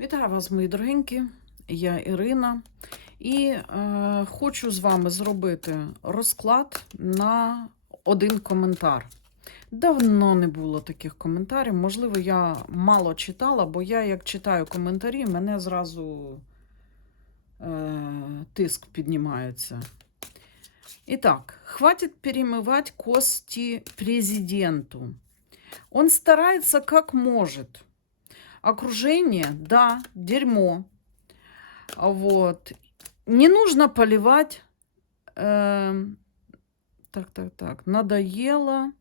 Вітаю вас, мої дорогенькі. Я Ірина. І е, хочу з вами зробити розклад на один коментар. Давно не було таких коментарів. Можливо, я мало читала, бо я, як читаю коментарі, мене зразу е, тиск піднімається. Итак, хватит перемывать кости президенту. Он старается как может. Окружение, да, дерьмо. А Вот. Не нужно поливать. эм, так, так, так. Надоело.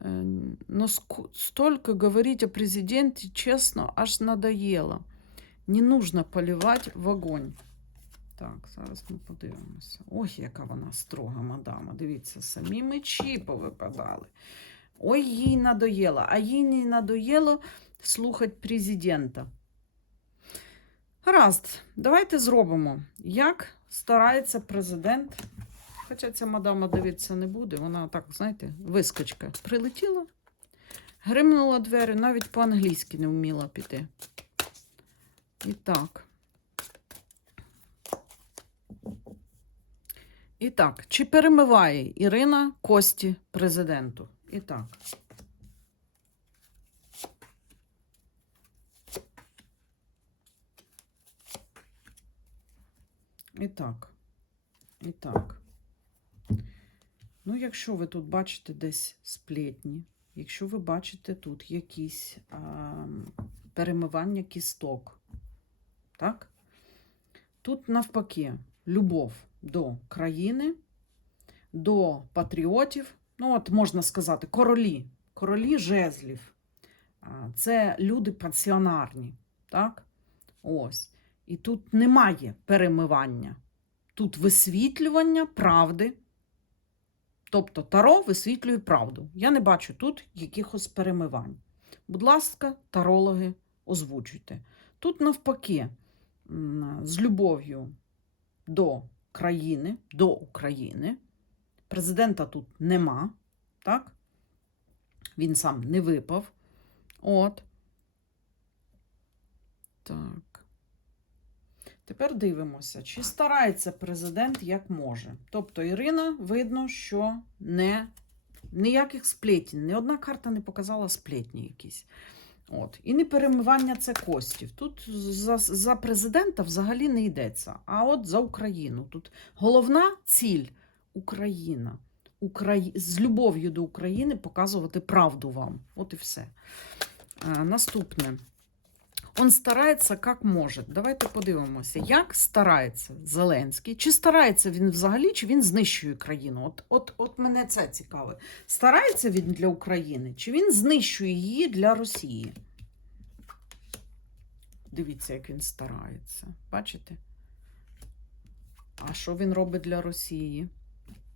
Э, Но ск- столько говорить о президенте, честно, аж надоело. Не нужно поливать в огонь. Так, зараз ми подивимося. Ой, яка вона строга мадама. Дивіться, самі мечі повипадали. Ой, їй надоело. А їй не надоело слухати президента. Гаразд, давайте зробимо, як старається президент. Хоча ця мадама дивитися не буде, вона так, знаєте, вискочка. Прилетіла, гримнула двері, навіть по-англійськи не вміла піти. І так. І так, чи перемиває Ірина кості президенту? І так. І так. І так. Ну, якщо ви тут бачите десь сплетні, якщо ви бачите тут якісь а, перемивання кісток, так? Тут навпаки любов до країни, до патріотів. Ну, от можна сказати, королі, королі жезлів. Це люди пансіонарні. Так? Ось. І тут немає перемивання. Тут висвітлювання правди. Тобто Таро висвітлює правду. Я не бачу тут якихось перемивань. Будь ласка, тарологи, озвучуйте. Тут навпаки, з любов'ю до країни, до України. Президента тут нема, так? Він сам не випав. От. Так. Тепер дивимося, чи старається президент як може. Тобто Ірина видно, що не, ніяких сплетень, ні одна карта не показала сплетні якісь. От. І не перемивання це коштів. Тут за, за президента взагалі не йдеться. А от за Україну. Тут головна ціль Україна. Украї... З любов'ю до України показувати правду вам. От і все. А, наступне. Он старається як може. Давайте подивимося, як старається Зеленський. Чи старається він взагалі, чи він знищує країну? От, от, от мене це цікавить. Старається він для України, чи він знищує її для Росії? Дивіться, як він старається. Бачите? А що він робить для Росії?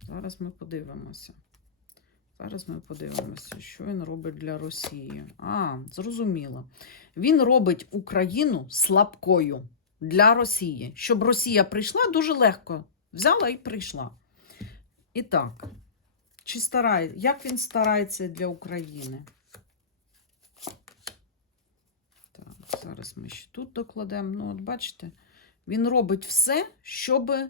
Зараз ми подивимося. Зараз ми подивимося, що він робить для Росії. А, зрозуміло. Він робить Україну слабкою для Росії. Щоб Росія прийшла дуже легко. Взяла і прийшла. І так, чи старає, як він старається для України? Так, зараз ми ще тут докладемо. Ну, от бачите, він робить все, щоб м,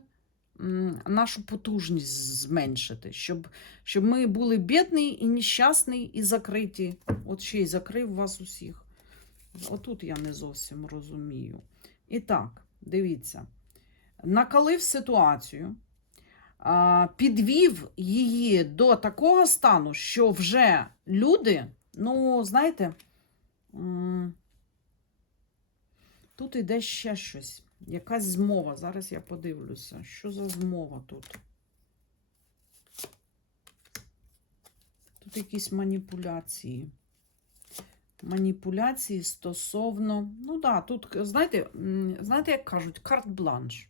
нашу потужність зменшити, щоб, щоб ми були бідні і нещасні, і закриті. От ще й закрив вас усіх. Отут я не зовсім розумію. І так, дивіться, накалив ситуацію, підвів її до такого стану, що вже люди, ну, знаєте, тут іде ще щось. Якась змова. Зараз я подивлюся, що за змова тут. Тут якісь маніпуляції. Маніпуляції стосовно. Ну да, тут, знаєте, знаєте, як кажуть, карт-бланш.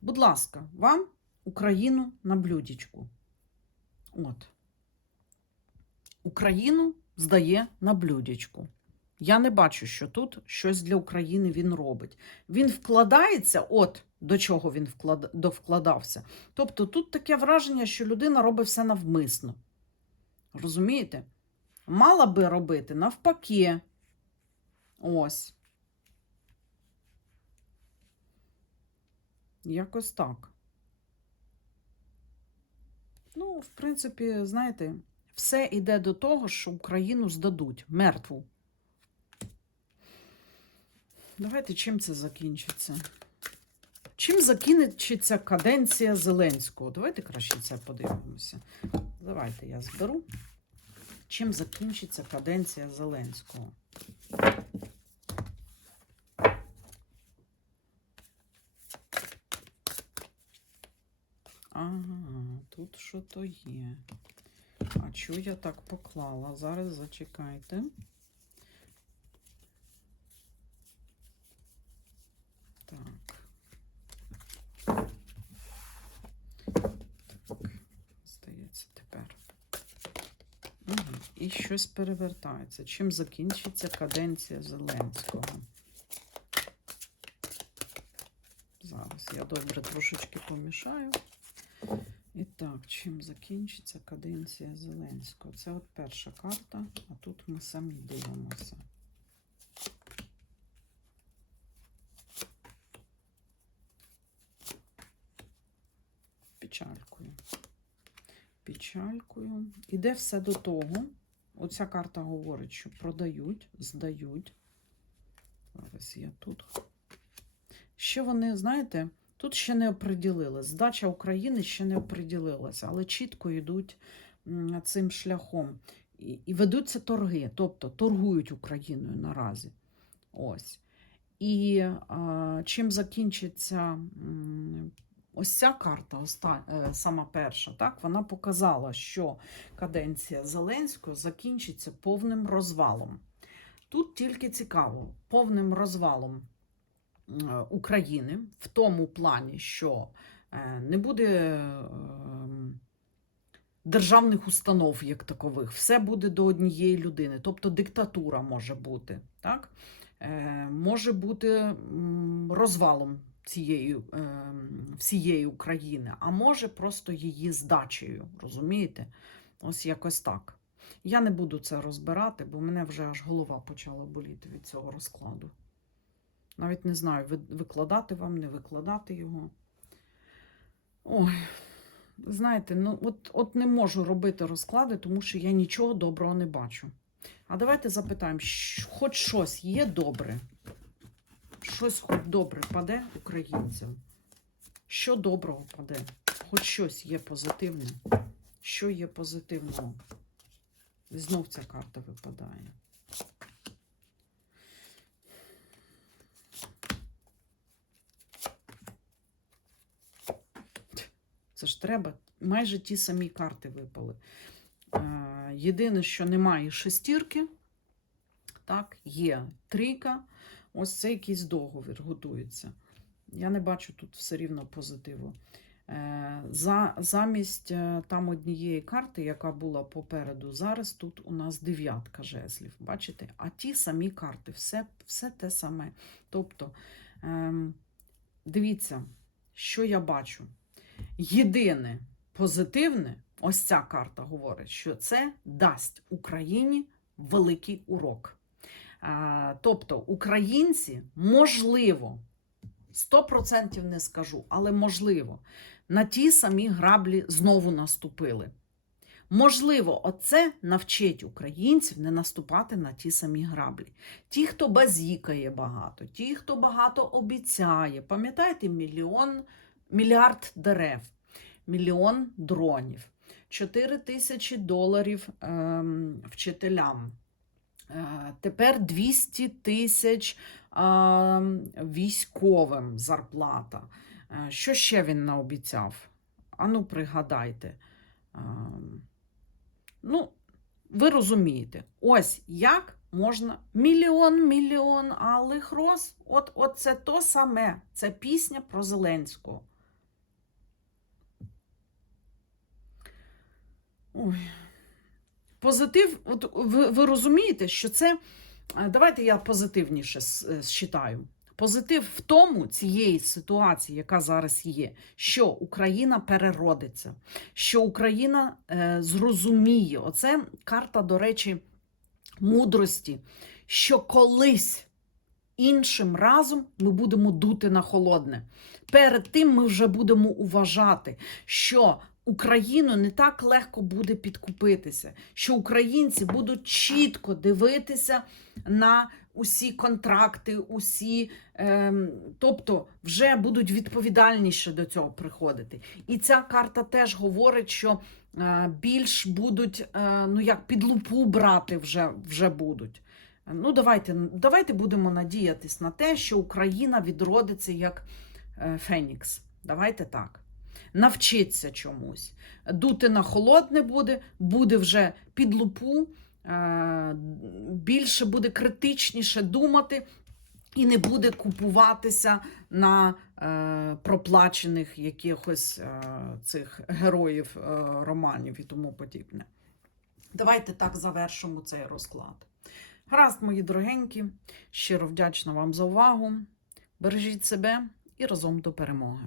Будь ласка, вам Україну на блюдечку. От. Україну здає на блюдечку. Я не бачу, що тут щось для України він робить. Він вкладається, от до чого він вклад... довкладався. Тобто тут таке враження, що людина робить все навмисно. Розумієте? Мала би робити навпаки, Ось. Якось так. Ну, в принципі, знаєте, все йде до того, що Україну здадуть мертву. Давайте чим це закінчиться? Чим закінчиться каденція Зеленського? Давайте краще це подивимося. Давайте я зберу. Чим закінчиться каденція Зеленського? Ага, тут що то є. А чого я так поклала? Зараз зачекайте. Так. Так, здається, тепер. Угу. І щось перевертається. Чим закінчиться каденція Зеленського? Зараз я добре трошечки помішаю. І так, чим закінчиться каденція Зеленського? Це от перша карта, а тут ми самі дивимося. Печалькою. Печалькою. Іде все до того. Оця карта говорить, що продають, здають. Зараз я тут. Ще вони, знаєте, тут ще не оприділили. Здача України ще не оприділилася, але чітко йдуть цим шляхом. І, і ведуться торги, тобто торгують Україною наразі. Ось. І а, чим закінчиться ось ця карта, е, сама перша, так, вона показала, що каденція Зеленського закінчиться повним розвалом. Тут тільки цікаво, повним розвалом е, України в тому плані, що е, не буде державних установ як такових, все буде до однієї людини, тобто диктатура може бути, так? Може бути розвалом цієї е, всієї України, а може просто її здачею, розумієте? Ось якось так. Я не буду це розбирати, бо мене вже аж голова почала боліти від цього розкладу. Навіть не знаю, викладати вам, не викладати його. Ой, знаєте, ну от, от не можу робити розклади, тому що я нічого доброго не бачу. А давайте запитаємо, хоч щось є добре? Щось хоч добре паде українцям? Що доброго паде? Хоч щось є позитивне? Що є позитивного? І знов ця карта випадає. Це ж треба. Майже ті самі карти випали. Е, Єдине, що немає шестірки, так, є трійка. Ось це якийсь договір готується. Я не бачу тут все рівно позитиву. Е, За, замість е, там однієї карти, яка була попереду, зараз тут у нас дев'ятка жезлів. Бачите? А ті самі карти, все, все те саме. Тобто, ем, дивіться, що я бачу. Єдине позитивне, ось ця карта говорить, що це дасть Україні великий урок. Тобто, українці, можливо, 100% не скажу, але можливо, на ті самі граблі знову наступили. Можливо, оце навчить українців не наступати на ті самі граблі. Ті, хто базікає багато, ті, хто багато обіцяє. Пам'ятаєте, мільйон, мільярд дерев, мільйон дронів, 4 тисячі доларів ем, вчителям. Е, Тепер 200 тисяч військовим зарплата. Е, Що ще він наобіцяв? Ану, пригадайте. Ну, ви розумієте, ось як можна мільйон, мільйон алих роз. От, от це то саме. Це пісня про Зеленського. Ой. Позитив, от ви, ви розумієте, що це. е, Давайте я позитивніше с- считаю. Позитив в тому цієї ситуації, яка зараз є, що Україна переродиться, що Україна е, зрозуміє. Оце карта, до речі, мудрості, що колись іншим разом ми будемо дути на холодне. Перед тим ми вже будемо уважати, що Україну не так легко буде підкупитися, що українці будуть чітко дивитися на усі контракти, усі, ем, тобто вже будуть відповідальніше до цього приходити. І ця карта теж говорить, що е, більш будуть е, ну як під лупу брати вже, вже будуть. Ну, давайте, давайте будемо надіятись на те, що Україна відродиться як е, Фенікс. Давайте так. Навчиться чомусь. Дути на холодне буде, буде вже під лупу, е, більше буде критичніше думати і не буде купуватися на е, проплачених якихось е, цих героїв романів і тому подібне. Давайте так завершимо цей розклад. Гаразд, мої дорогенькі, щиро вдячна вам за увагу. Бережіть себе і разом до перемоги.